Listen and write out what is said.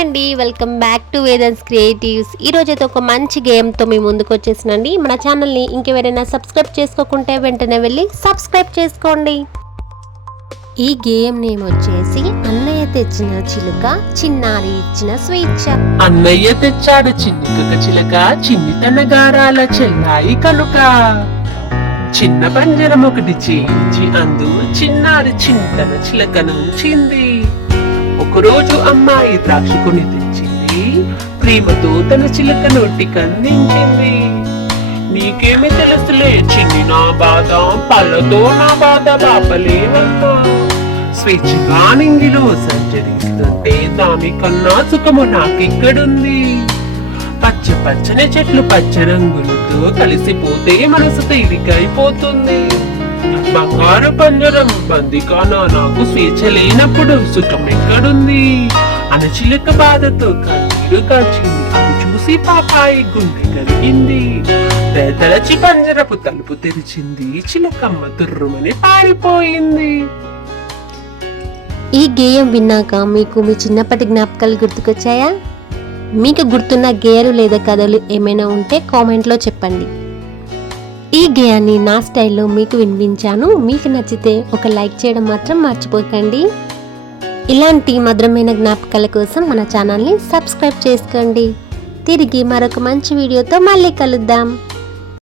అండి, welcome back to వేదన్స్ creatives. ఈరోజు అయితే ఒక మంచి గేమ్తో మీ ముందుకు వచ్చేసినండి. మన ఛానల్ని ఇంకెవరైనా సబ్స్క్రైబ్ చేసుకోకుంటే వెంటనే వెళ్ళి సబ్స్క్రైబ్ చేసుకోండి. ఈ గేమ్ నేమ్ వచ్చేసి అన్నయ్య తెచ్చిన చిలుక, చిన్నారి ఇచ్చిన స్వేచ్ఛ. అన్నయ్య తెచ్చాడు చిన్నిక చిలక, చిన్ని తన గారాల చెల్లాయి కనుక. చిన్న పంజరం ఒకటి చేయించి అందు చిన్నారి చింతన చిలకను ఉంచింది. ఒకరోజు అమ్మాయి ద్రాక్షకుని తెచ్చింది, ప్రేమతో తన చిలక నోటికందించింది. నీకేమి తెలుసులే చిన్ని నా బాధ, పళ్ళతో నా బాధ బాపలేవమ్మా. స్వేచ్ఛగా నింగిలో సంచరిస్తుంటే దానికన్నా సుఖము నాకిక్కడుంది. పచ్చ పచ్చని చెట్లు పచ్చ రంగులతో కలిసిపోతే మనసు తేలికైపోతుంది. బంగారు పంజరం బందికానా నాకు స్వేచ్ఛ లేనప్పుడు సుఖం ఎక్కడుంది. అనచిలక బాధతో కన్నీరు కాచింది, అది చూసి పాపాయి గుండె కరిగింది. తలచి పంజరపు తలుపు తెరిచింది, చిలకమ్మ తుర్రుమని పారిపోయింది. ఈ గేయం విన్నాక మీకు మీ చిన్నప్పటి జ్ఞాపకాలు గుర్తుకొచ్చాయా? మీకు గుర్తున్న గేయాలు లేదా కథలు ఏమైనా ఉంటే కామెంట్లో చెప్పండి. ఈ గేయాన్ని నా స్టైల్లో మీకు వినిపించాను. మీకు నచ్చితే ఒక లైక్ చేయడం మాత్రం మర్చిపోకండి. ఇలాంటి మధురమైన జ్ఞాపకాల కోసం మన ఛానల్ని సబ్స్క్రైబ్ చేసుకోండి. తిరిగి మరొక మంచి వీడియోతో మళ్ళీ కలుద్దాం.